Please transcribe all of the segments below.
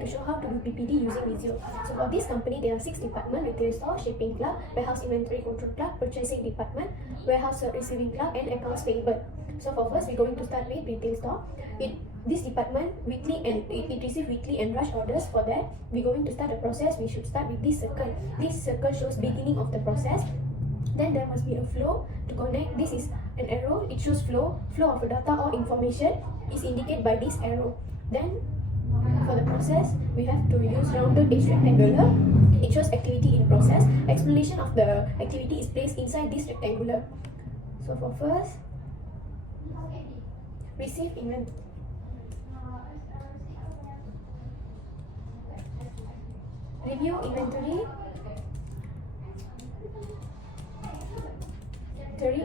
to show how to do PPD using Visio. So for this company, there are 6 departments: retail store, shipping clerk, warehouse inventory control clerk, purchasing department, warehouse receiving clerk, and accounts payable. So for first, we're going to start with retail store. This department weekly and it receives weekly and rush orders. For that, we're going to start the process. We should start with this circle. This circle shows beginning of the process. Then there must be a flow to connect. This is an arrow. It shows flow. Flow of data or information is indicated by this arrow. Then for the process, we have to use rounded edge rectangular. It shows activity in process. Explanation of the activity is placed inside this rectangular. So for first, receive inventory. Review inventory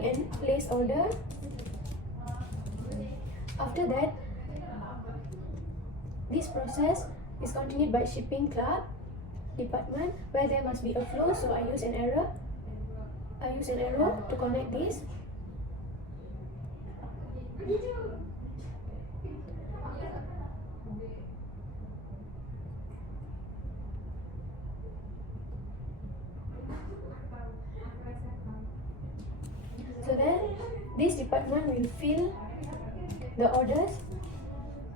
and place order. After that, this process is continued by shipping clerk department, where there must be a flow. So I use an arrow. To connect this. So then this department will fill the orders,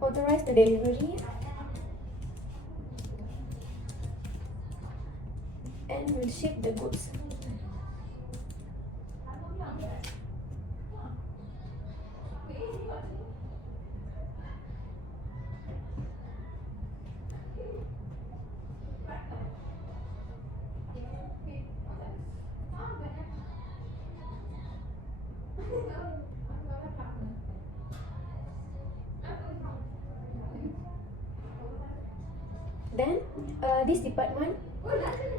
authorize the delivery, and will ship the goods. Then this department,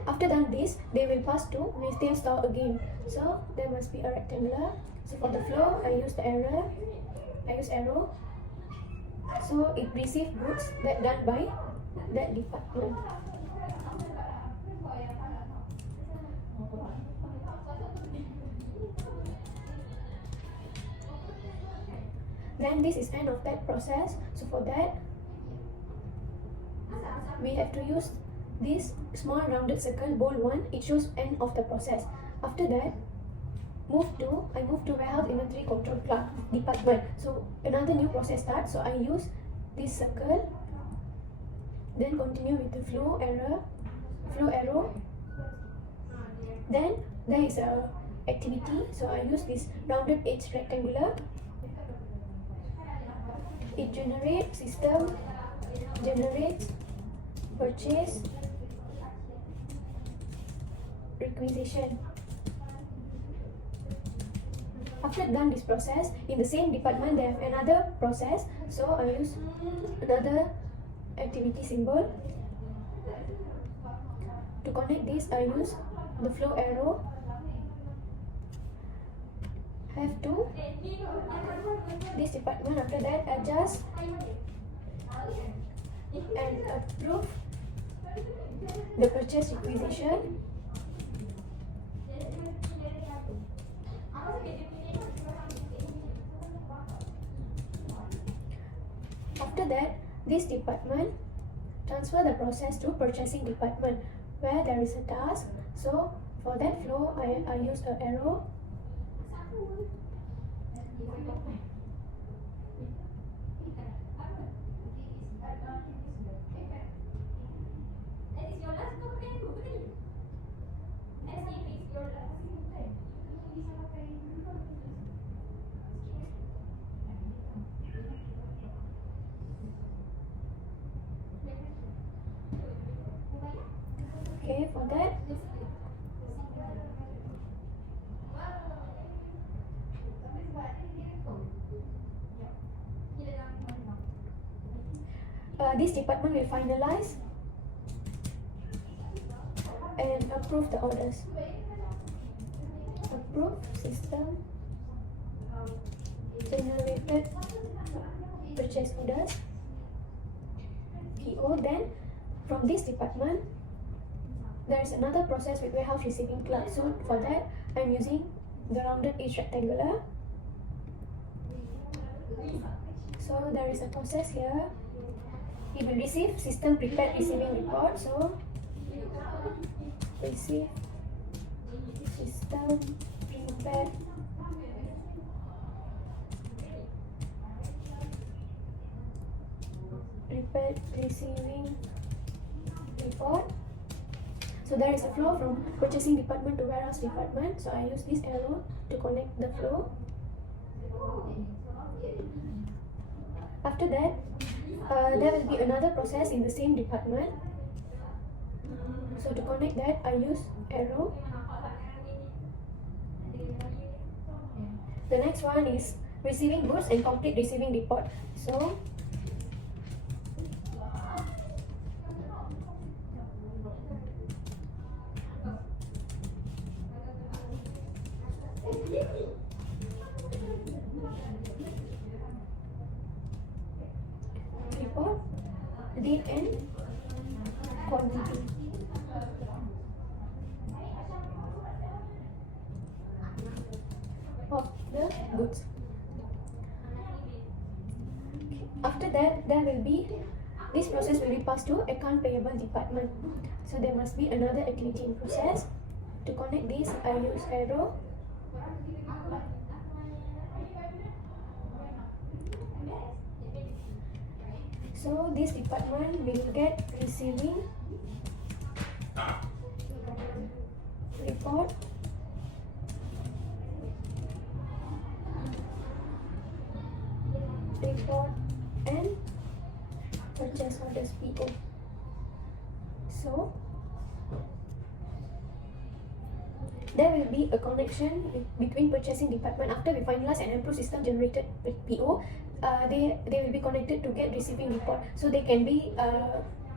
after done this, they will pass to retail store again. So there must be a rectangular. So for the flow, I use arrow. So it receives goods that done by that department. Then this is end of that process. So for that, we have to use this small rounded circle, bold one. It shows end of the process. After that, I move to warehouse inventory control clerk department. So another new process starts. So I use this circle, then continue with the flow arrow. Then there is a activity. So I use this rounded edge rectangular. It generates purchase requisition. After done this process, in the same department they have another process. So I use another activity symbol. To connect this, I use the flow arrow. Have to this department. After that, adjust and approve the purchase requisition. After that, this department transfer the process to purchasing department, where there is a task. So for that flow, I use an arrow. Okay, for that, this department will finalize and approve the orders. Approve system generated purchase orders, PO. Then from this department, there is another process with warehouse receiving clerk. So for that, I'm using the rounded edge rectangular. So there is a process here. it will receive system prepared receiving report. So receive system prepared receiving report. So there is a flow from purchasing department to warehouse department. So I use this arrow to connect the flow. After that, there will be another process in the same department. So to connect that, I use arrow. The next one is receiving goods and complete receiving report. So report date and quantity. Of the goods. After that, there will be this process will be passed to account payable department. So there must be another activity in process. To connect this, I use arrow. So this department will get receiving report and purchase orders PO. So there will be a connection between purchasing department. After we finalize and approve system generated PO, they will be connected to get receiving report. So they can be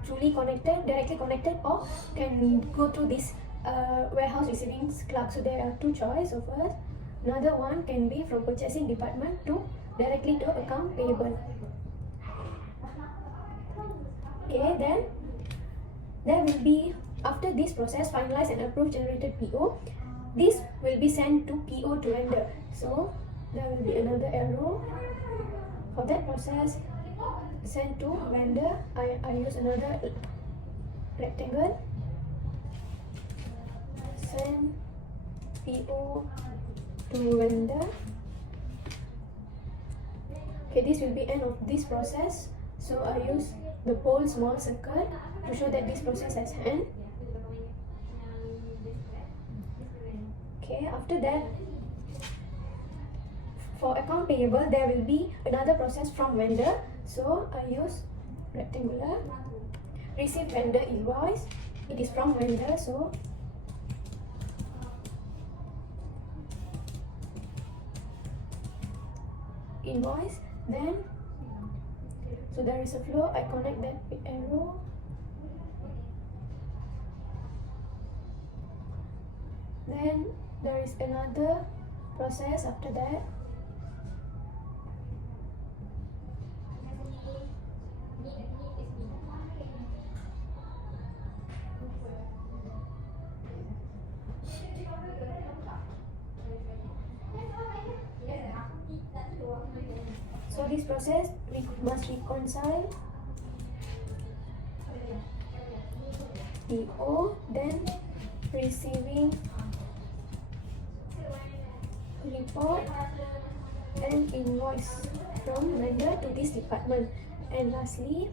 truly connected, directly connected, or can go through this warehouse receiving clerk. So there are two choices of us. Another one can be from purchasing department to directly to account payable. Okay, then there will be, after this process finalize and approve generated PO, this will be sent to PO to vendor. So there will be another arrow for that process. Send to vendor, I use another rectangle. Send PO to vendor. Okay, this will be end of this process. So I use the bold small circle to show that this process has end. Okay, after that, for account payable, there will be another process from vendor. So I use rectangular. Receive vendor invoice. It is from vendor, so invoice. Then, so there is a flow. I connect that with arrow. Then there is another process after that. So this process we must reconcile PO, then receiving report and invoice from vendor to this department, and lastly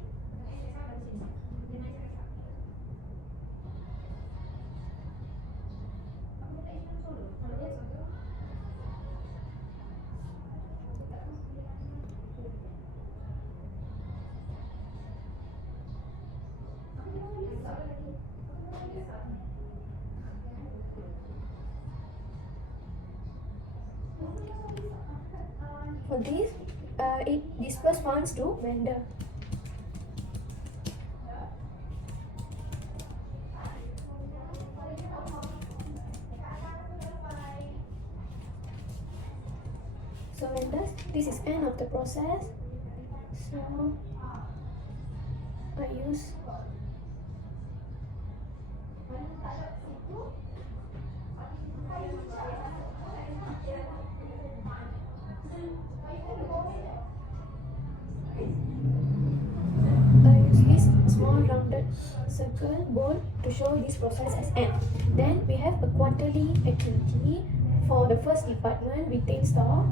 for this, it disperse funds to vendor. So vendors, this is end of the process. So I use rounded circle bold to show this process as n. Then we have a quarterly activity for the first department, retail store.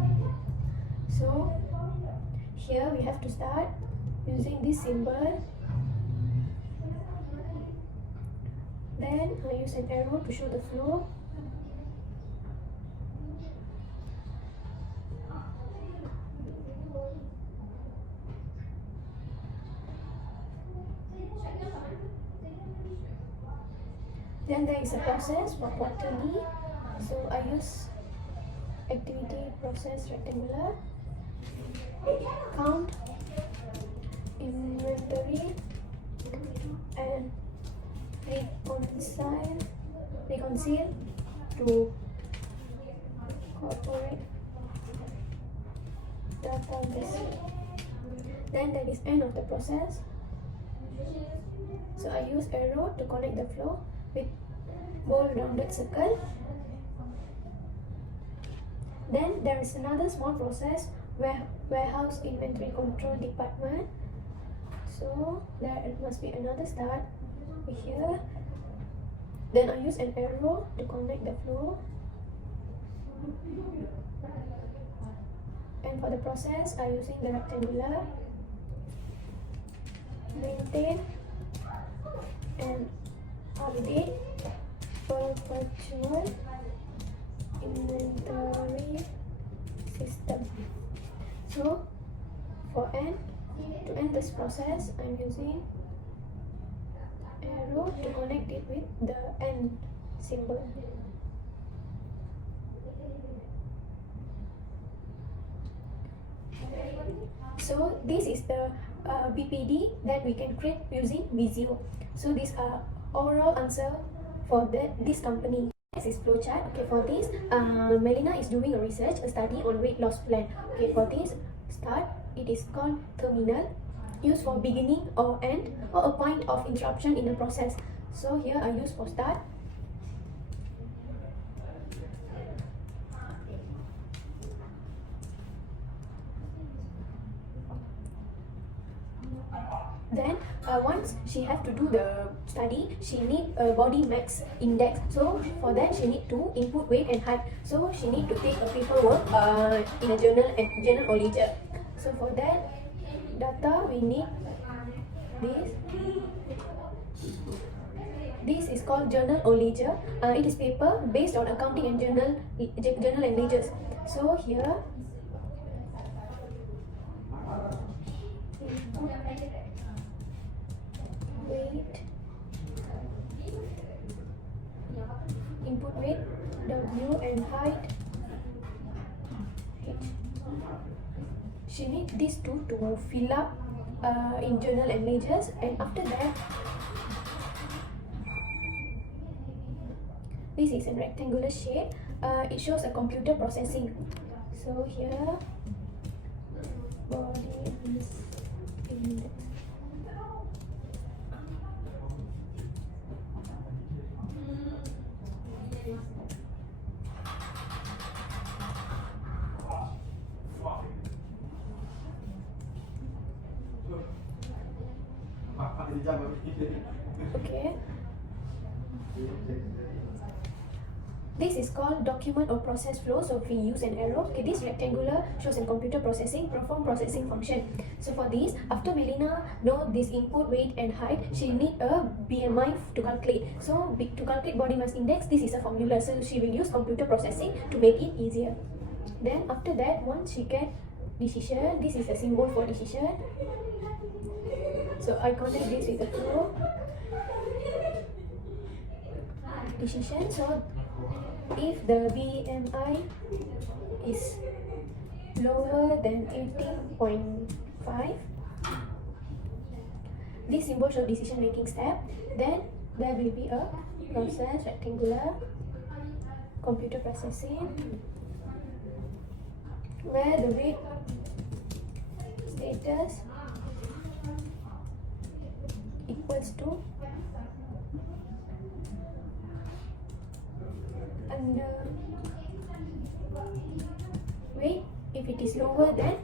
So here we have to start using this symbol. Then I use an arrow to show the flow. Then there is a process for quarterly. So I use activity process rectangular, count, inventory, and reconcile to corporate database. Then that is end of the process. So I use arrow to connect the flow with bold rounded circle. Then there is another small process warehouse inventory control department. So there must be another start here. Then I use an arrow to connect the flow. And for the process, I using the rectangular, maintain and update perpetual inventory system. So for to end this process, I'm using arrow to connect it with the end symbol. So this is the BPD that we can create using Visio. So these are overall answer for this company. This is flowchart. Okay, for this, Melina is doing a research, a study on weight loss plan. Okay, for this start, it is called terminal, used for beginning or end or a point of interruption in the process. So here I use for start. Then once she have to do the study, she need a body mass index. So for that, she need to input weight and height. So she need to take a paperwork in a journal or ledger. So for that data, we need this. This is called journal or ledger. It is paper based on accounting and journal and ledgers. So here weight, input weight W and height H. She needs these two to fill up in journal and ledgers, and after that this is a rectangular shape. It shows a computer processing. So here body mass index. Okay. This is called document or process flow. So we use an arrow. Okay, this rectangular shows in computer processing, perform processing function. So for this, after Melina know this input weight and height, she need a BMI to calculate. So to calculate body mass index, this is a formula. So she will use computer processing to make it easier. Then after that, once she get decision, this is a symbol for decision. So I connect this with the flow decision. So if the BMI is lower than 18.5, this symbol shows decision making step. Then there will be a process rectangular computer processing where the weight status equals to under weight if it is lower than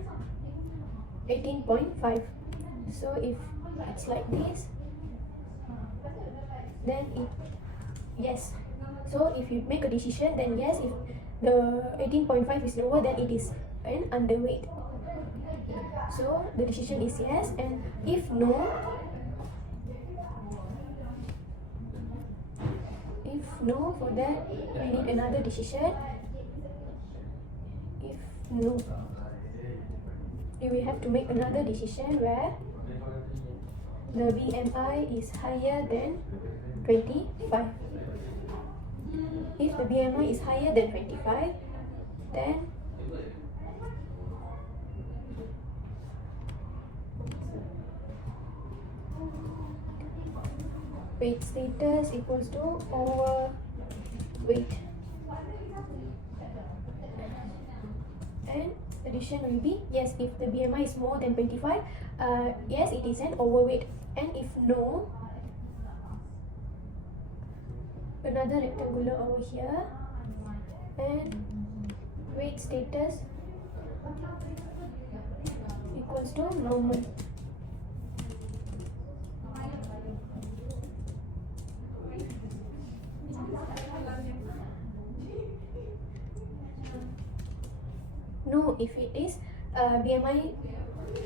18.5. So if it's like this, then it yes. So if you make a decision, then yes. If the 18.5 is lower, then it is an underweight. So the decision is yes, and if no, for that we need another decision. If no, you will have to make another decision where the BMI is higher than 25. If the BMI is higher than 25, then weight status equals to overweight, and the decision will be yes. If the BMI is more than 25, yes, it is an overweight, and if no, another rectangular over here, and weight status equals to normal. No, if it is BMI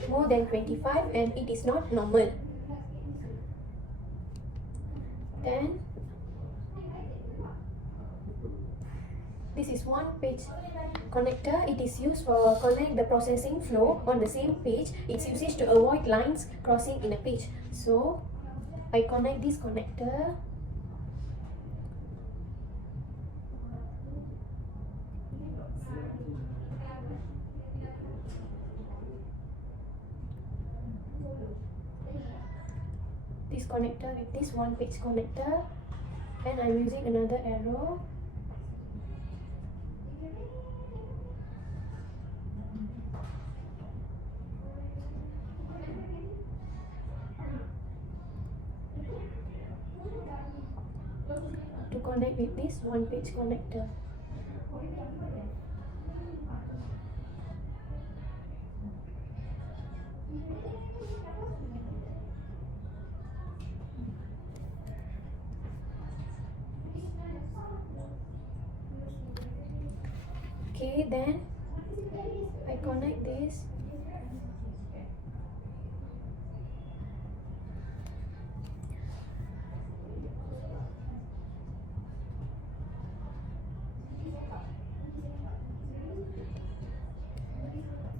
more than 25 and it is not normal, then this is one page connector. It is used for connect the processing flow on the same page. Its usage to avoid lines crossing in a page. So I connect this connector. This connector with this one page connector, and I'm using another arrow. To connect with this one page connector. Okay, then I connect this.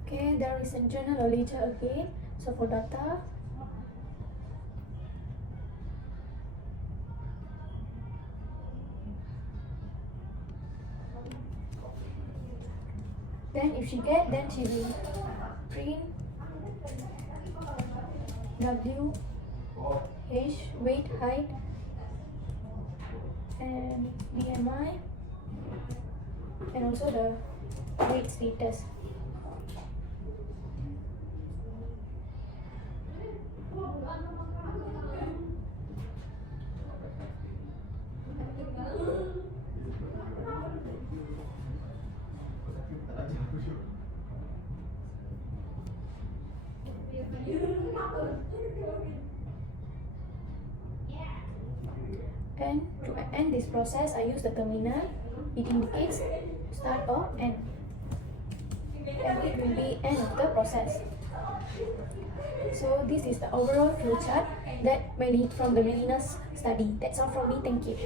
Okay, there is a journal or ledger again. So for data, then if she get, then she will print W, H, weight, height, and BMI, and also the weight status. And to end this process, I use the terminal. It indicates start or end, and it will be end of the process. So this is the overall flowchart that from the Melina's study. That's all from me. Thank you.